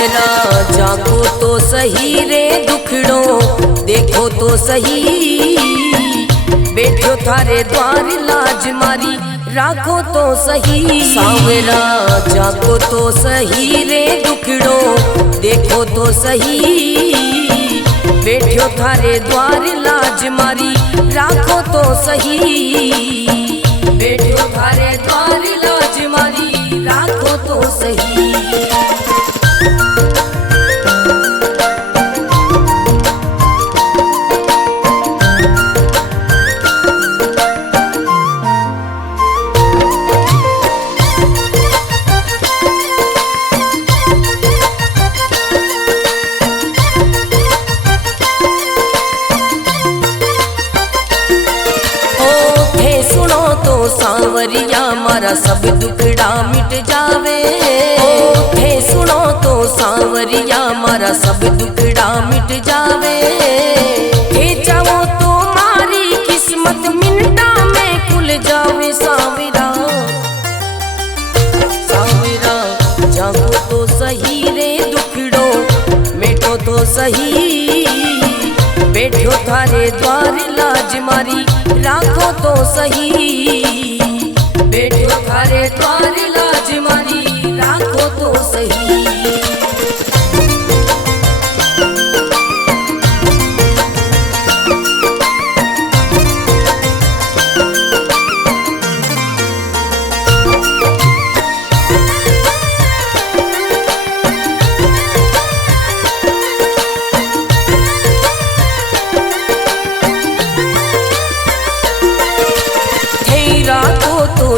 सावरा जागो तो सही रे दुखड़ो देखो तो सही, बैठो थारे द्वार लाज मारी राखो तो सही। सावरा जागो तो सही रे दुखड़ो देखो तो सही, बैठो थारे द्वार लाज मारी राखो तो सही, बैठो थारे द्वार लाज मारी राखो तो सही। सावरिया मारा सब दुखड़ा मिट जावे, थे सुनो तो सावरिया मारा सब दुखड़ा मिट जावे, थे चाहो तो मारी किस्मत मिनटा में खुल जावे। सावरा सावरा जागो तो सही रे दुखड़ो मिटो तो सही, बैठो थारे द्वार लाज मारी राखो तो सही, बैठो थारे द्वार लाज मारी राखो तो सही।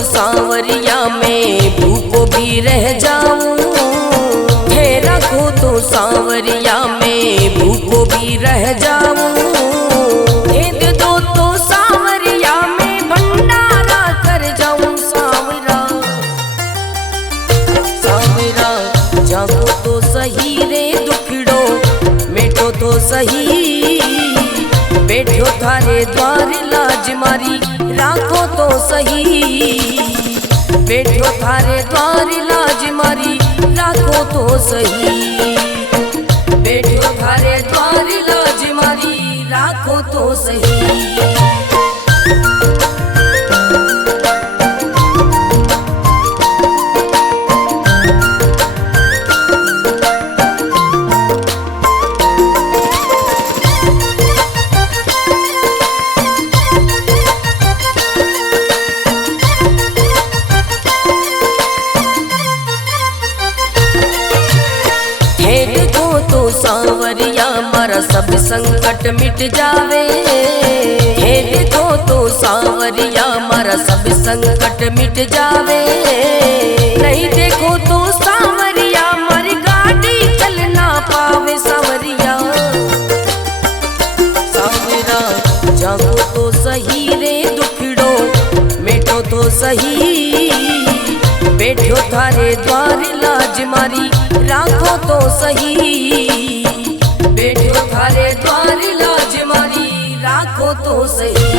सावरिया में भूखो भी रह जाऊं, थे रखो तो सावरिया में भूखो भी रह जाऊं, दे दो तो सावरिया में भंडारा कर जाऊं। सावरा सावरा जागो तो सही रे दुखड़ो मिटो तो सही, बैठो थारे द्वार लाज मारी राखो तो सही, बैठो थारे द्वार लाज मारी राखो तो सही, बैठो थारे द्वार लाज मारी राखो तो सही। सावरिया मारा सब संकट मिट जावे, हे देखो तो सावरिया मारा सब संकट मिट जावे, नहीं देखो तो सावरिया मारी गाड़ी चल ना पावे। सावरिया सावरा जागो तो सही रे दुखड़ो मिटो तो सही, बैठो थारे द्वार लाज मारी राखो तो सही, बैठो थारे द्वार लाज मारी राखो तो सही।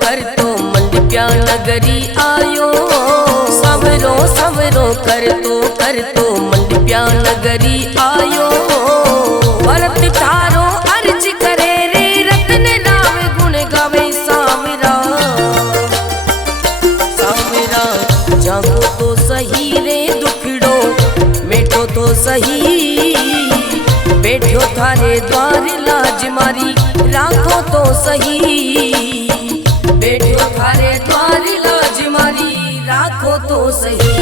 कर तो मंडप्या नगरी आयो, सवरो सवरो कर तो मंडप्या नगरी आयो, भरत थारो अर्ज करे रे रत्न राव गुण गावे। सावरा सावरा जागो तो सही रे दुखड़ो मिटो तो सही, बैठो थारे द्वार लाज मारी राखो तो सही, बैठो थारे द्वार लाज मारी राखो तो सही।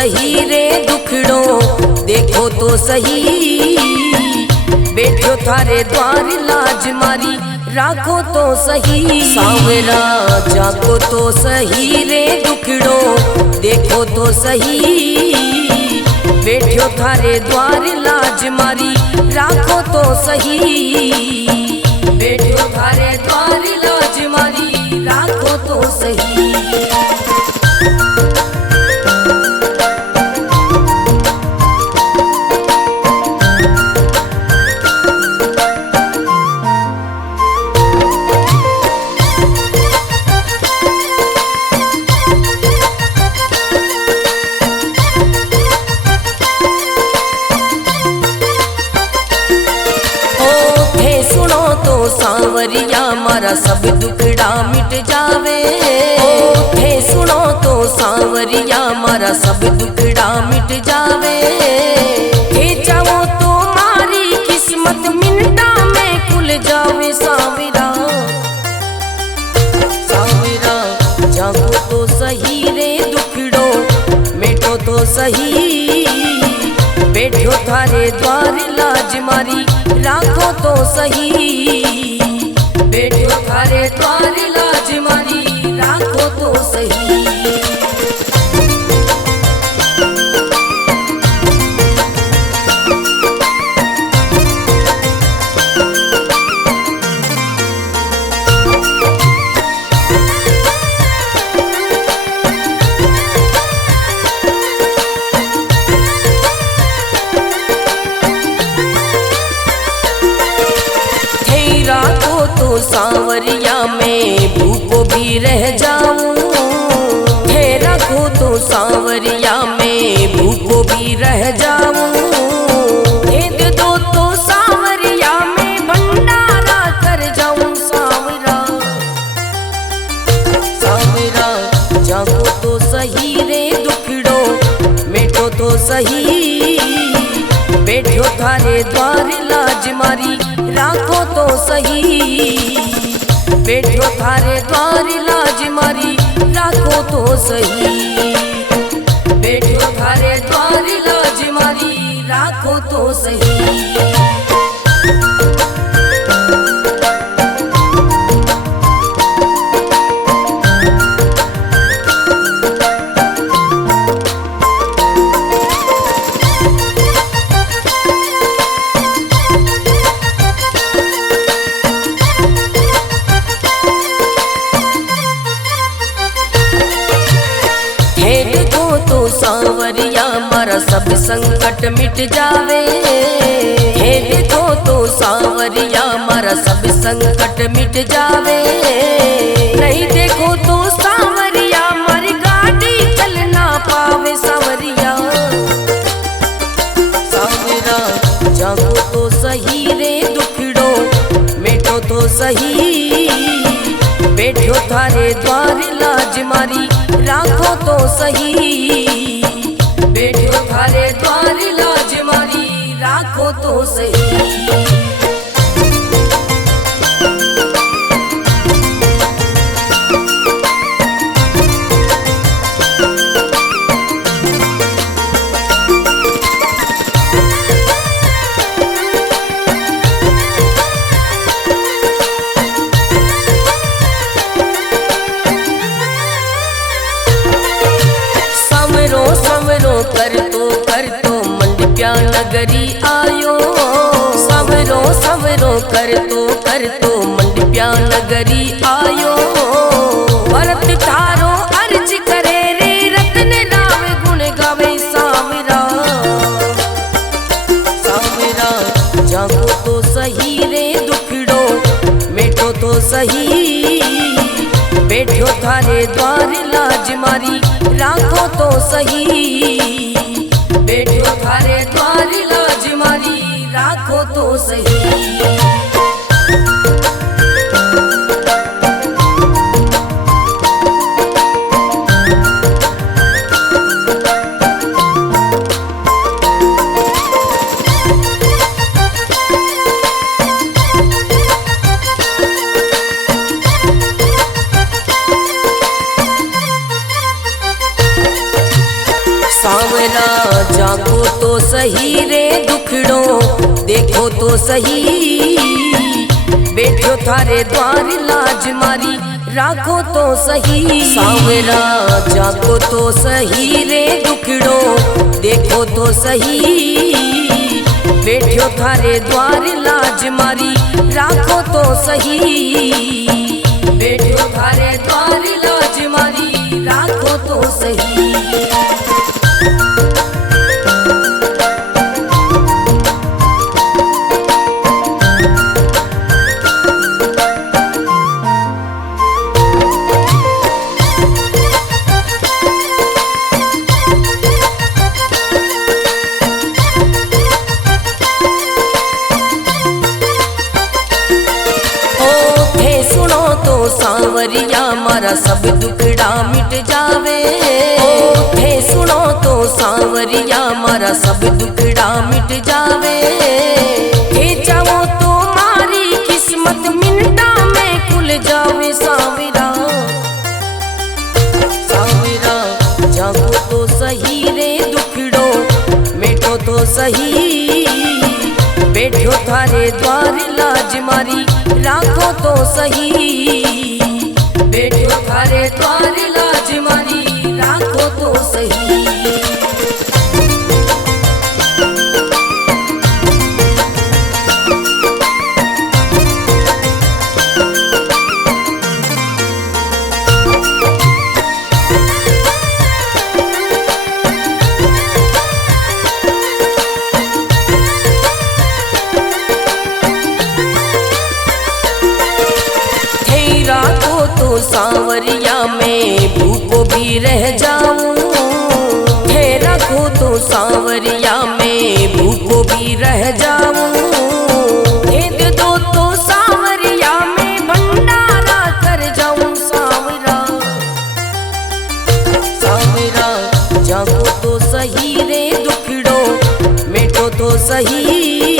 सही रे दुखड़ो, देखो तो सही बैठो थारे द्वार लाज मारी, राखो तो सही सांवरा जाको तो सही रे दुखड़ो, देखो तो सही बैठो थारे द्वार लाज मारी, राखो तो सही बैठो थारे द्वार लाज मारी, राखो तो सही। सांवरिया मारा सब दुखड़ा मिट जावे, हे सुनो तो सांवरिया मारा सब दुखड़ा मिट जावे, हे चाहो तो मारी किस्मत मिनटा में खुल जावे सांवरा, सांवरा जागो तो सही रे दुखड़ो, मिटो तो सही बैठो थारे द्वार लाज मारी, राखो तो सही बैठो थारे द्वार लाज मारी, राखो तो सही। सांवरिया में भूखो भी रह जाऊं, हे रखो तो सांवरिया में भूखो भी रह जाऊं, हे दे दो तो सांवरिया में भंडारा कर जाऊं सांवरा, सांवरा जागो तो सही रे दुखड़ो, मिटो तो सही बैठो थारे द्वार लाज मारी, राखो तो सही बैठो थारे द्वार लाज मारी, राखो तो सही बैठो थारे द्वार लाज मारी, राखो तो सही। सांवरिया मारा सब संकट मिट जावे, हे देखो तो सांवरिया मारा सब संकट मिट जावे, नहीं देखो तो सांवरिया मारी गाड़ी चल ना पावे सांवरिया, सांवरा जागो तो सही रे दुखड़ो, मिटो तो सही बैठो थारे द्वार लाज मारी, राखो तो सही बैठो थारे द्वार लाज मारी, राखो तो सही। कर तो मंडप्या नगरी आयो, सवरो सवरो कर तो मंडप्या नगरी आयो, भरत थारो अर्ज करे रे रतन राम गुण गावे सांवरा, सांवरा जागो तो सही रे दुखड़ो, मिटो तो सही बैठो थारे द्वार लाज मारी, राखो तो सही बैठो थारे द्वार लाज मारी, राखो तो सही। देखो तो सही, बैठो थारे द्वार लाज मारी राखो तो सही। सांवरा जागो तो सही रे दुखड़ो देखो तो सही, बैठो थारे द्वार लाज मारी राखो तो सही। बैठो थारे द्वार लाज मारी राखो तो सही। सांवरिया मारा सब दुखड़ा मिट जावे, थे सुनो तो सांवरिया मारा सब दुखड़ा मिट जावे। थे जाओ तो मारी किस्मत मिनटा में खुल जावे। सांवरा सांवरा जागो तो सही रे दुखड़ो मिटो तो सही, बैठो थारे द्वार लाज मारी राखो तो सही। बैठो थारे द्वार लाज मारी राखो तो सही। सांवरिया में भूखो भी रह जाऊं, थे रखो तो सांवरिया में भूखो भी रह जाऊं। दे दो तो सांवरिया में भंडारा कर जाऊं। सांवरा सांवरा जागो तो सही रे दुखड़ो मिटो तो सही,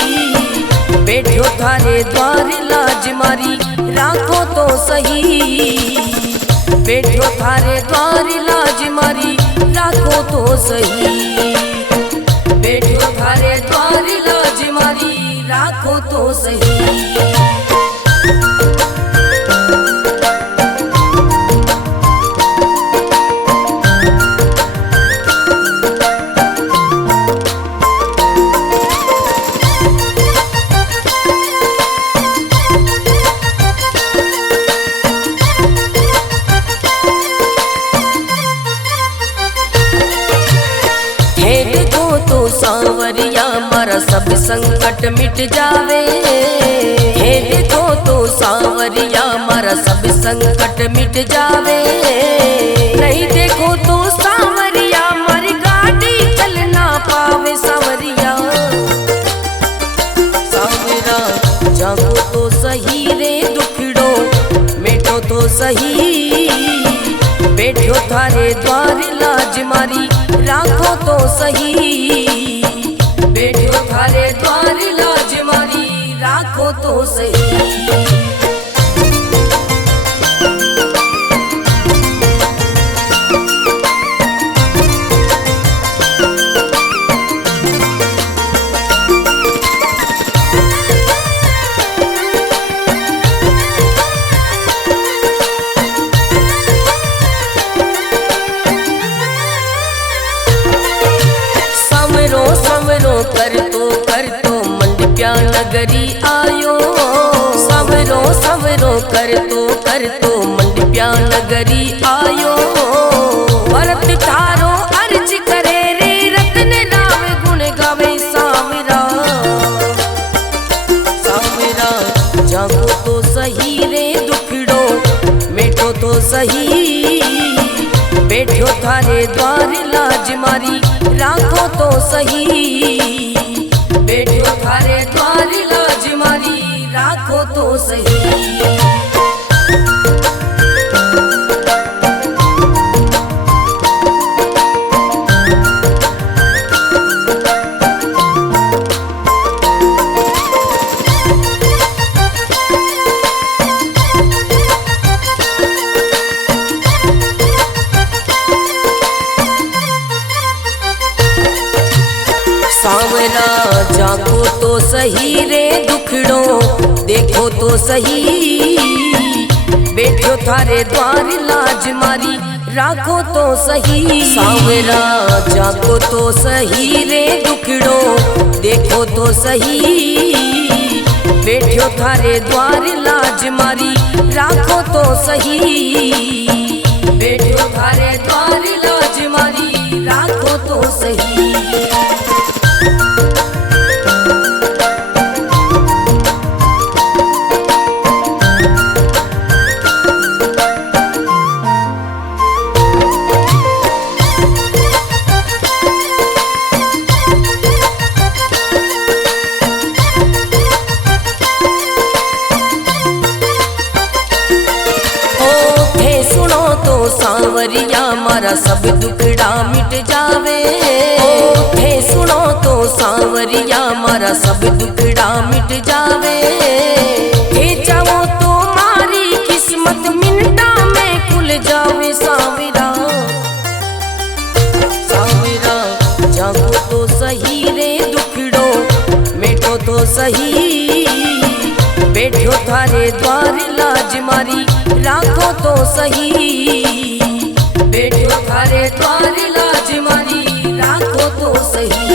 बैठो थारे द्वार लाज मारी राखो तो सही। बैठो थारे द्वार लाज मारी राखो तो सही। बैठो थारे द्वार लाज मारी राखो तो सही। सांवरिया मारा सब संकट मिट जावे। हे देखो तो सांवरिया मारा सब संकट मिट जावे। नहीं देखो तो सांवरिया मारी गाड़ी चल ना पावे। सांवरिया सांवरा जागो तो सही रे दुखड़ो मिटो तो सही, बैठो थारे द्वार लाज मारी राखो तो सही। बैठो थारे द्वार लाज मारी राखो तो सही। कर तो मंडप्या नगरी आयो। सवरो सवरो कर तो मंडप्या नगरी आयो। भरत थारो अर्ज करे रे रतन राम गुण गावे। सांवरा सांवरा जागो तो सही रे दुखड़ो मिटो तो सही, बैठो थारे द्वार लाज मारी राखो तो सही। बैठो थारे द्वार लाज मारी राखो तो सही। सांवरा जागो तो सही रे दुखड़ो, देखो तो सही बैठो थारे द्वार लाज मारी, राखो तो सही सांवरा जाको तो सही रे दुखड़ो, देखो तो सही बैठो थारे द्वार लाज मारी, राखो तो सही बैठो थारे द्वार लाज मारी, राखो तो सही। सांवरिया मारा सब दुखड़ा मिट जावे, थे सुनो तो सांवरिया मारा सब दुखड़ा मिट जावे, थे जाओ तो मारी किस्मत मिनटा में खुल जावे सांवरा, सांवरा जागो तो सही रे दुखड़ो, मेटो तो सही बैठो थारे द्वार लाज मारी, राखो तो सही बैठो थारे द्वार लाज मारी, राखो तो सही।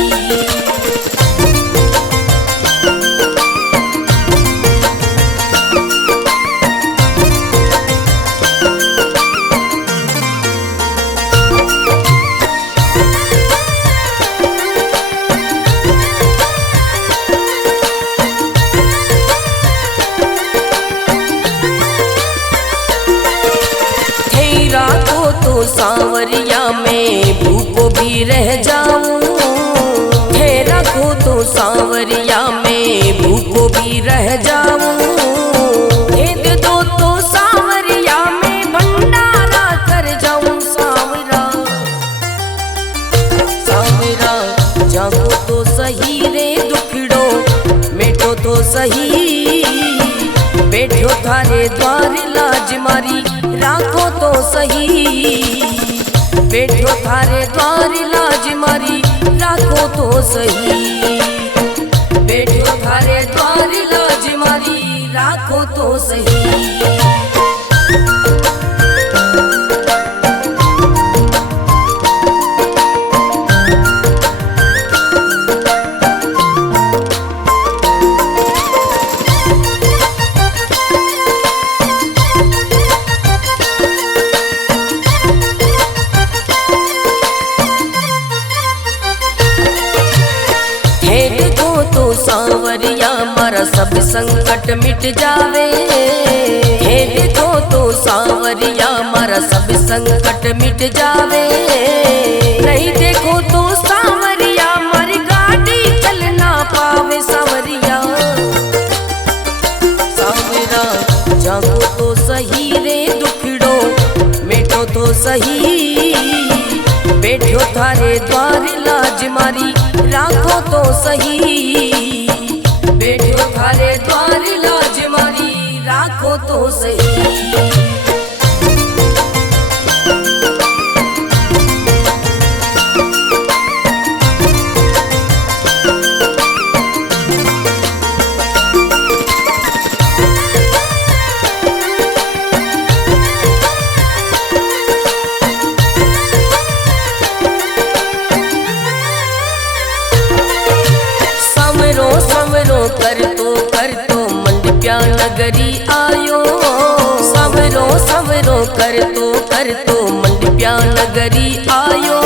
सांवरिया में भूखो भी रह जाऊं, थे रखो तो सांवरिया में भूखो भी रह जाऊं, दे दो तो सांवरिया में भंडारा कर जाऊं सांवरा, सांवरा जागो तो सही रे दुखड़ो, मेटो तो सही बैठो थारे द्वार लाज मारी, राखो तो सही बैठो थारे द्वार लाज मारी, राखो तो सही बैठो थारे द्वार लाज मारी, राखो तो सही। सांवरिया मारा सब संकट मिट जावे, हे देखो तो सांवरिया मारा सब संकट मिट जावे, नहीं देखो तो सांवरिया मारी गाड़ी चल ना पावे सांवरिया, सांवरा जागो तो सही रे दुखड़ो, मेटो तो सही बैठो थारे द्वार लाज मारी, राखो तो सही बैठो थारे द्वार लाज मारी, राखो तो सही। कर तो मंडप्या नगरी आयो, सवरो सवरो कर तो मंडप्या नगरी आयो,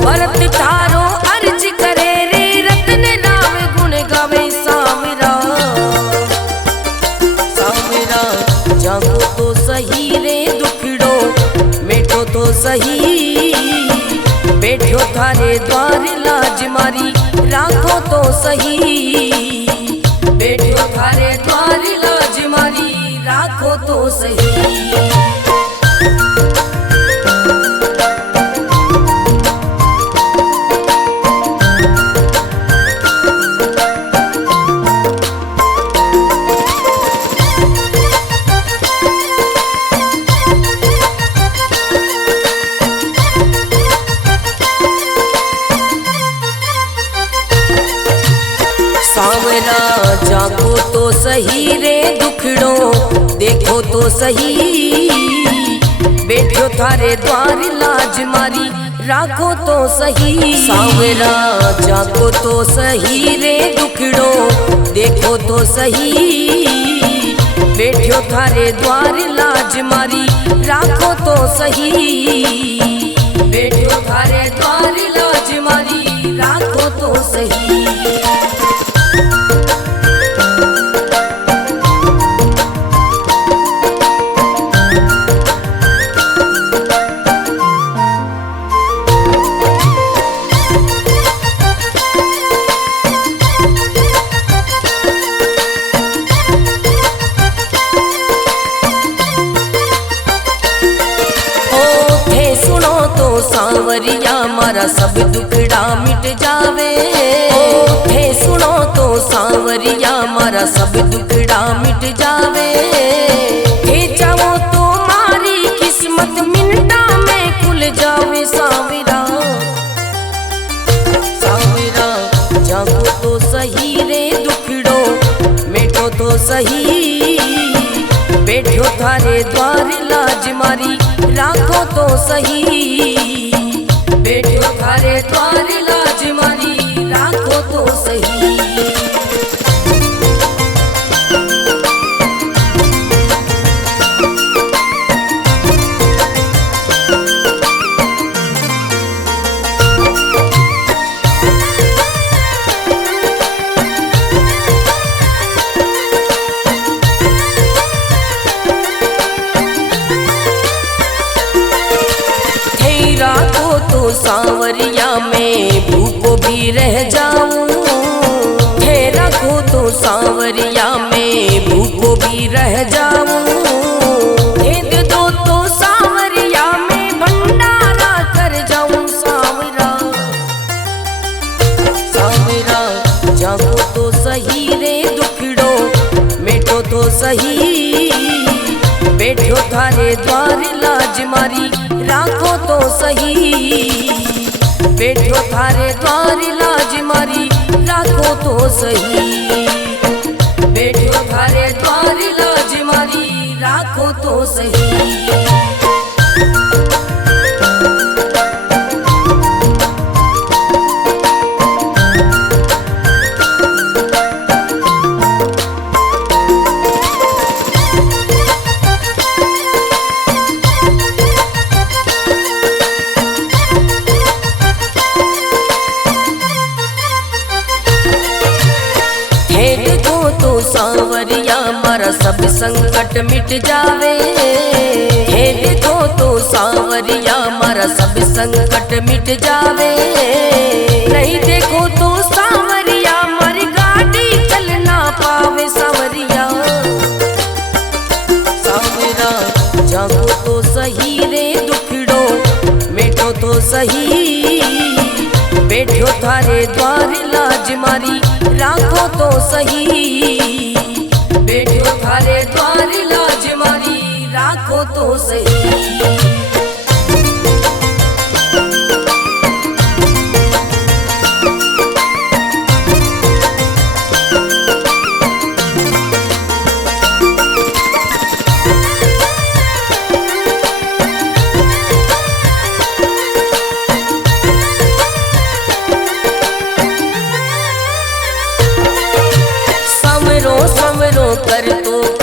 भरत थारो अर्ज करे रे रतन राम गुण गावे सांवरा, सांवरा जागो तो सही रे दुखड़ो, मेटो तो सही बैठो थारे द्वार लाज मारी, राखो तो सही बैठो थारे द्वार लाज मारी, राखो तो सही। सांवरा जागो तो सही रे दुखड़ो देखो तो सही, बैठो थारे द्वार लाज मारी राखो तो सही। सांवरा जागो तो सही रे दुखड़ो देखो तो सही, बैठो थारे द्वार लाज मारी राखो तो सही, बैठो थारे द्वार लाज मारी राखो तो सही। सांवरिया मारा सब दुखड़ा मिट जावे, थे सुनो तो सांवरिया मारा सब दुखड़ा मिट जावे, थे जाओ तो मारी किस्मत मिनटा में खुल जावे। सांवरा सांवरा जागो तो सही रे दुखड़ो मिटो तो सही, बैठो थारे द्वार लाज मारी राखो तो सही, बैठो थारे द्वार लाज मारी राखो तो सही। सांवरिया में भूखो भी रह जाऊं, थे रखो तो सांवरिया में भूखो भी रह जाऊं, दे दो तो सांवरिया में भंडारा कर जाऊं। सांवरा सांवरा जागो तो सही रे दुखड़ो मिटो तो सही, बैठो थारे द्वार लाज मारी राखो तो सही, बैठो थारे द्वार लाज मारी राखो तो सही, बैठो थारे द्वार लाज मारी राखो तो सही। सांवरिया मारा सब संकट मिट जावे, हे देखो तो सांवरिया मारा सब संकट मिट जावे, नहीं देखो तो सांवरिया मारी गाड़ी चल ना पावे। सांवरिया सांवरा जागो तो सही रे दुखड़ो मिटो तो सही, बैठो थारे द्वार लाज मारी राखो तो सही, बैठो थारे द्वार लाज मारी राखो तो सही।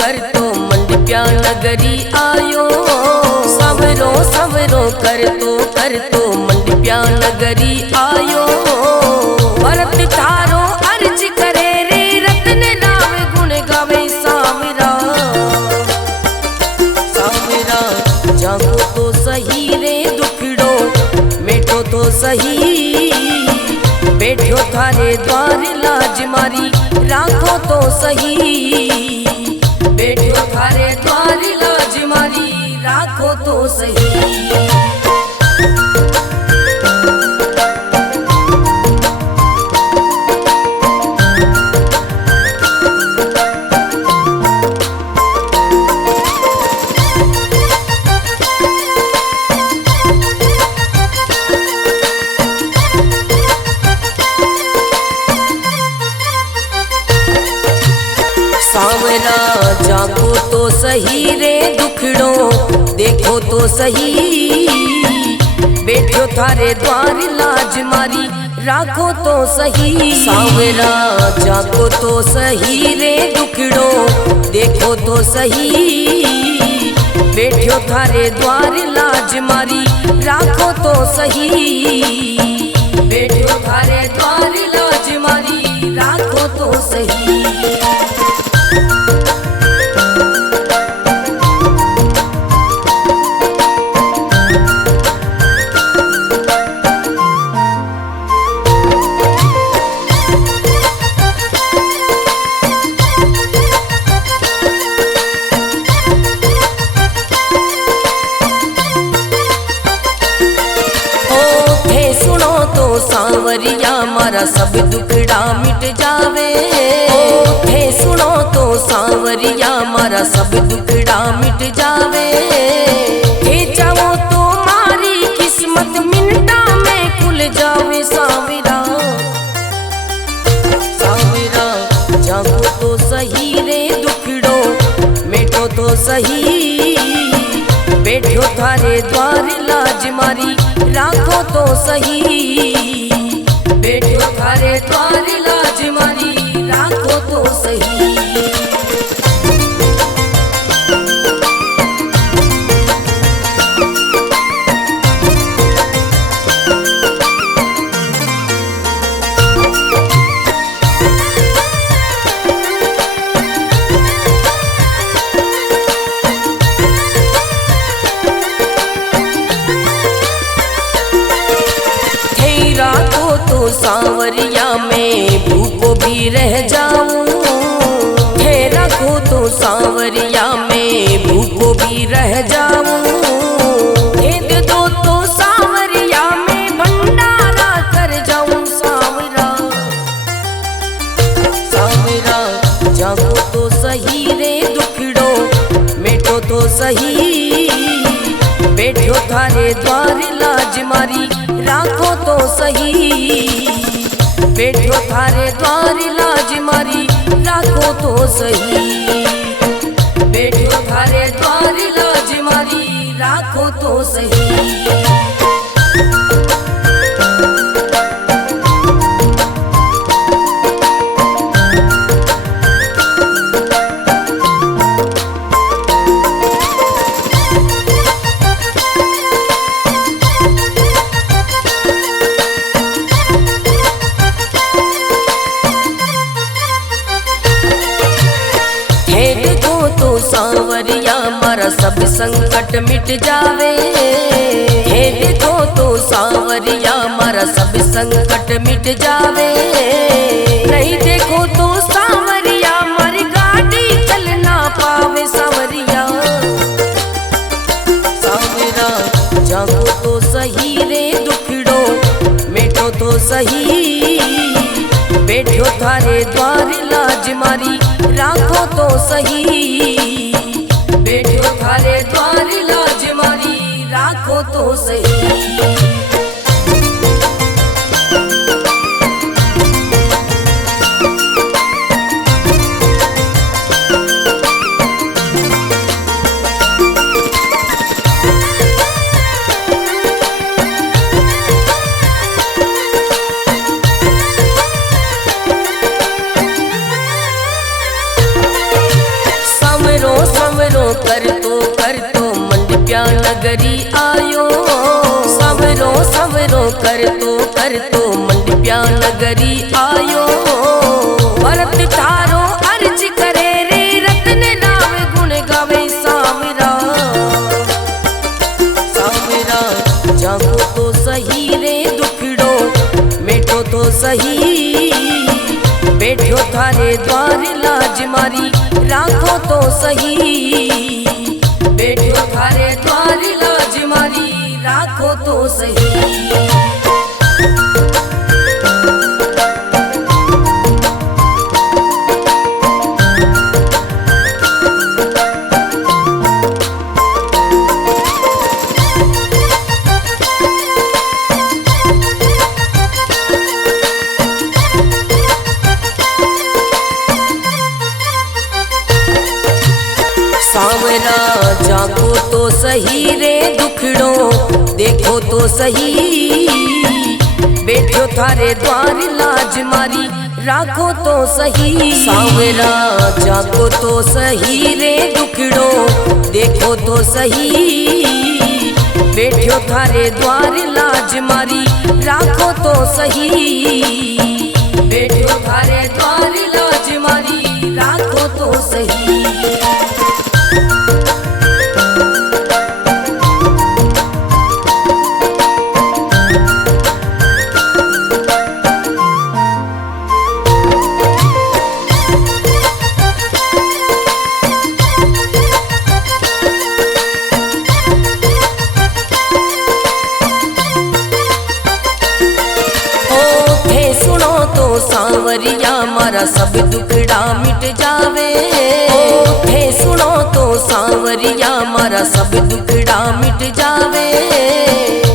कर तो मंडप्या नगरी आयो, सवरो सवरो कर तो मंडप्या नगरी आयो, भरत थारो अर्ज करे रे रतन नाम गुण गावे। सांवरा सांवरा जागो तो सही रे दुखड़ो मिटो तो सही, बैठो थारे द्वार लाज मारी राखो तो सही, बैठो थारे द्वार लाज मारी राखो तो सही। सावरा जागो तो सही रे दुखड़ो देखो तो सही, बैठो थारे द्वार लाज मारी राखो तो सही। सावरा जागो तो सही रे दुखड़ो देखो तो सही, बैठो थारे द्वार लाज मारी राखो तो सही, बैठो थारे द्वार लाज मारी राखो तो सही। सावरिया मारा सब दुखड़ा मिट जावे, थे सुनो तो सावरिया मारा सब दुखड़ा मिट जावे, थे चाहो तो मारी किस्मत मिनटा में खुल जावे। सावरा सावरा जागो तो सही रे दुखड़ो मिटो तो सही, बैठो थारे द्वार लाज मारी राखो तो सही, बैठो थारे द्वार लाज मारी राखो तो सही। सावरिया में भूखो भी रह जाऊं, थे रखो तो सावरिया में भूखो भी रह जाऊं, दे दो तो सावरिया में भंडारा कर जाऊं। सावरा सावरा जागो तो सही रे दुखड़ो मिटो तो सही, बैठो थारे द्वार लाज मारी राखो तो सही, बैठो थारे द्वार लाज मारी राखो तो सही, बैठो थारे द्वार लाज मारी राखो तो सही। सावरिया मारा सब संकट मिट जावे, हे देखो तो सावरिया मारा सब संकट मिट जावे, नहीं देखो तो सावरिया मारी गाड़ी चल ना पावे। सावरिया सावरा जागो तो सही रे दुखड़ो मिटो तो सही, बैठो थारे द्वार लाज मारी राखो तो सही, बैठो थारे द्वार लाज मारी राखो तो सही। कर तो मंडप्या नगरी आयो, सवरो सवरो कर तो मंडप्या नगरी आयो, भरत थारो अर्ज करे रे रतन नाम गुण गावे। सावरा सावरा जागो तो सही रे दुखड़ो मिटो तो सही, बैठो थारे द्वार लाज मारी राखो तो सही, बैठो थारे द्वार लाज मारी राखो तो सही। जागो तो सही रे दुखड़ो देखो तो सही, बैठो थारे द्वार लाज मारी राखो तो सही। सावरा जागो तो सही रे दुखड़ो देखो तो सही, बैठो थारे द्वार लाज मारी राखो तो सही, बैठो थारे द्वार लाज मारी राखो तो सही। सांवरिया मारा सब दुखड़ा मिट जावे, थे सुनो तो सांवरिया मारा सब दुखड़ा मिट जावे,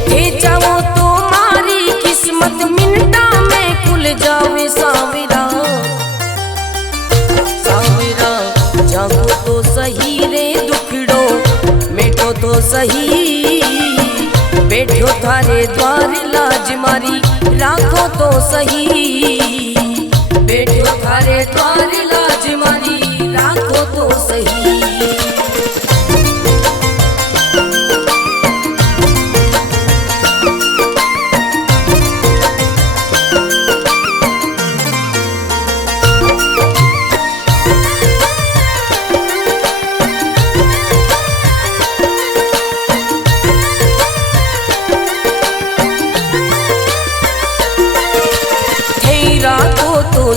थे चाहो तो मारी किस्मत मिनटा में खुल जावे। सांवरा सांवरा जागो तो सही रे दुखड़ो मिटो तो सही, बैठो थारे द्वार लाज मारी राखो तो सही, बैठो थारे द्वार लाज मारी राखो तो सही।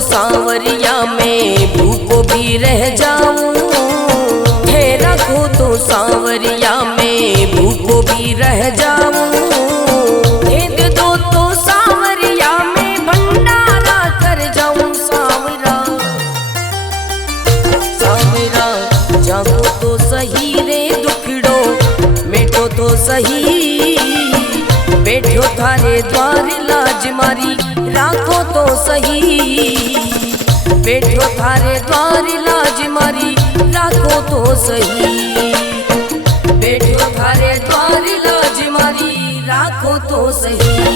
सांवरिया में भूखो भी रह जाऊं, थे रखो तो सांवरिया में भूखो भी रह जाऊं, दे दो तो सांवरिया में भंडारा कर जाऊं। सांवरा सांवरा जागो तो सही रे दुखड़ो मिटो तो सही, बैठो थारे द्वार लाज मारी राखो तो सही, बैठो थारे द्वार लाज मारी राखो तो सही, बैठो थारे द्वार लाज मारी राखो तो सही।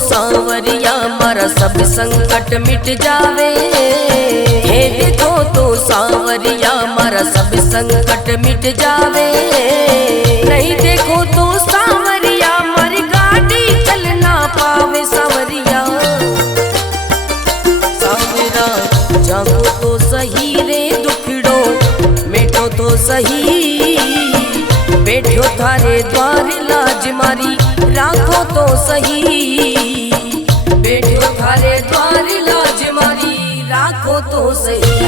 सांवरिया मारा सब संकट मिट जावे, हे देखो तो सांवरिया मारा सब संकट मिट जावे, नहीं देखो तो सांवरिया मारी गाड़ी चल ना पावे। सांवरिया सांवरा जागो तो सही रे दुखड़ो मिटो तो सही, बैठो थारे द्वार लाज मारी राखो तो सही, बैठो थारे द्वार लाज मारी राखो तो सही।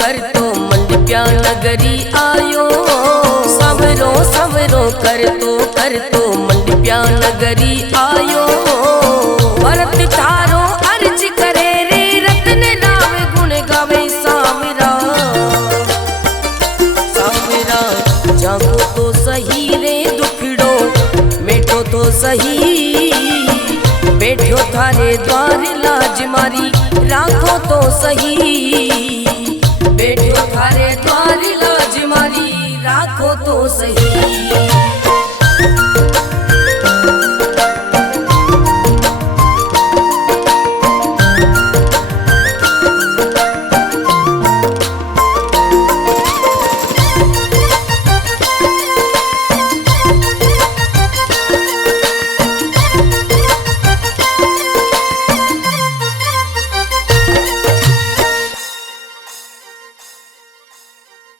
कर तो मंडप्या नगरी आयो, सवरो सवरो कर तो मंडप्या नगरी आयो, भरत थारो अर्ज करे रे रतन राव गुण गावे। सांवरा सांवरा जागो तो सही रे दुखड़ो मिटो तो सही, बैठो थारे द्वार लाज मारी राखो तो सही, बैठो थारे द्वार लाज मारी राखो तो सही।